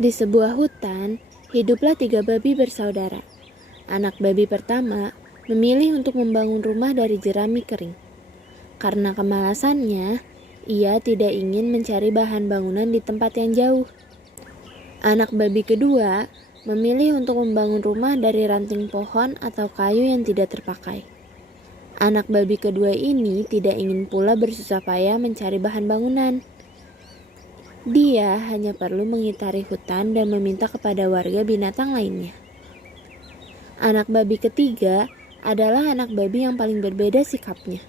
Di sebuah hutan, hiduplah 3 babi bersaudara. Anak babi pertama memilih untuk membangun rumah dari jerami kering. Karena kemalasannya, ia tidak ingin mencari bahan bangunan di tempat yang jauh. Anak babi kedua memilih untuk membangun rumah dari ranting pohon atau kayu yang tidak terpakai. Anak babi kedua ini tidak ingin pula bersusah payah mencari bahan bangunan. Dia hanya perlu mengitari hutan dan meminta kepada warga binatang lainnya. Anak babi ketiga adalah anak babi yang paling berbeda sikapnya.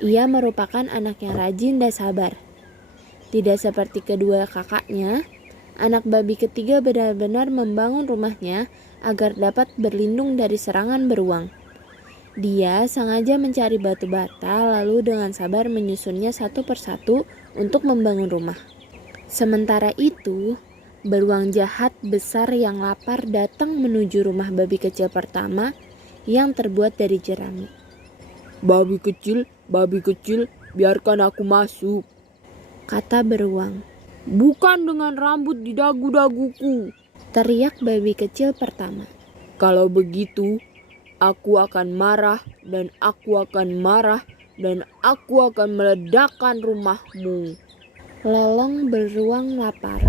Ia merupakan anak yang rajin dan sabar. Tidak seperti kedua kakaknya, anak babi ketiga benar-benar membangun rumahnya agar dapat berlindung dari serangan beruang. Dia sengaja mencari batu bata lalu dengan sabar menyusunnya satu persatu untuk membangun rumah. Sementara itu, beruang jahat besar yang lapar datang menuju rumah babi kecil pertama yang terbuat dari jerami. Babi kecil, biarkan aku masuk, kata beruang. Bukan dengan rambut di dagu-daguku, teriak babi kecil pertama. Kalau begitu, aku akan marah dan aku akan marah dan aku akan meledakkan rumahmu. Lolong beruang lapar.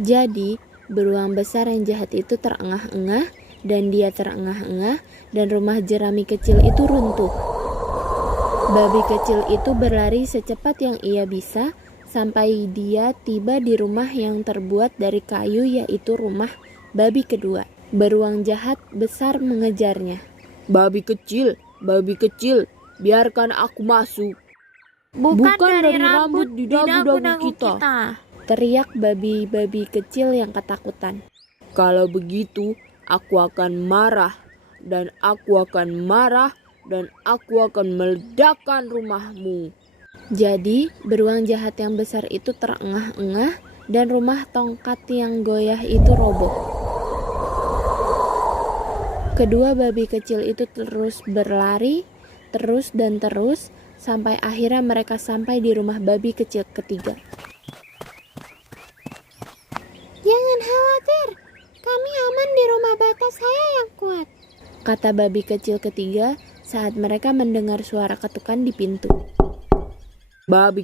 Jadi, beruang besar yang jahat itu terengah-engah dan dia terengah-engah dan rumah jerami kecil itu runtuh. Babi kecil itu berlari secepat yang ia bisa sampai dia tiba di rumah yang terbuat dari kayu, yaitu rumah babi kedua. Beruang jahat besar mengejarnya. Babi kecil, biarkan aku masuk. Bukan dari rambut di dagu-dagu kita, teriak babi-babi kecil yang ketakutan. Kalau begitu, aku akan marah dan aku akan marah dan aku akan meledakkan rumahmu. Jadi, beruang jahat yang besar itu terengah-engah dan rumah tongkat yang goyah itu roboh. Kedua babi kecil itu terus berlari, terus dan terus, sampai akhirnya mereka sampai di rumah babi kecil ketiga. Jangan khawatir, kami aman di rumah bata saya yang kuat, kata babi kecil ketiga saat mereka mendengar suara ketukan di pintu. Babi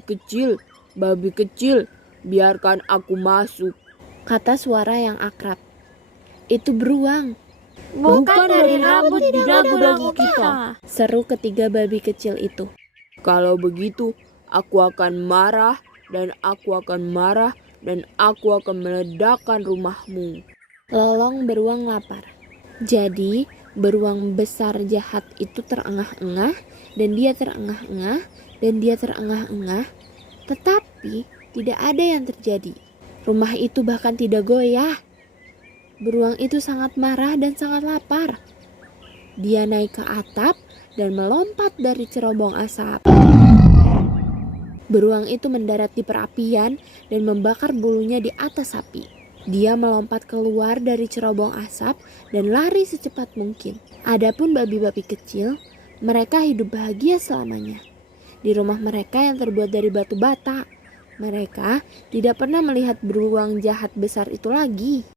kecil, biarkan aku masuk, kata suara yang akrab. Itu beruang. Bukan dari rambut di dagu-dagu kita, seru ketiga babi kecil itu. Kalau begitu, aku akan marah dan aku akan marah dan aku akan meledakkan rumahmu. Lolong beruang lapar. Jadi, beruang besar jahat itu terengah-engah dan dia terengah-engah dan dia terengah-engah, tetapi tidak ada yang terjadi. Rumah itu bahkan tidak goyah. Beruang itu sangat marah dan sangat lapar. Dia naik ke atap dan melompat dari cerobong asap. Beruang itu mendarat di perapian dan membakar bulunya di atas api. Dia melompat keluar dari cerobong asap dan lari secepat mungkin. Adapun babi-babi kecil, mereka hidup bahagia selamanya. Di rumah mereka yang terbuat dari batu bata, mereka tidak pernah melihat beruang jahat besar itu lagi.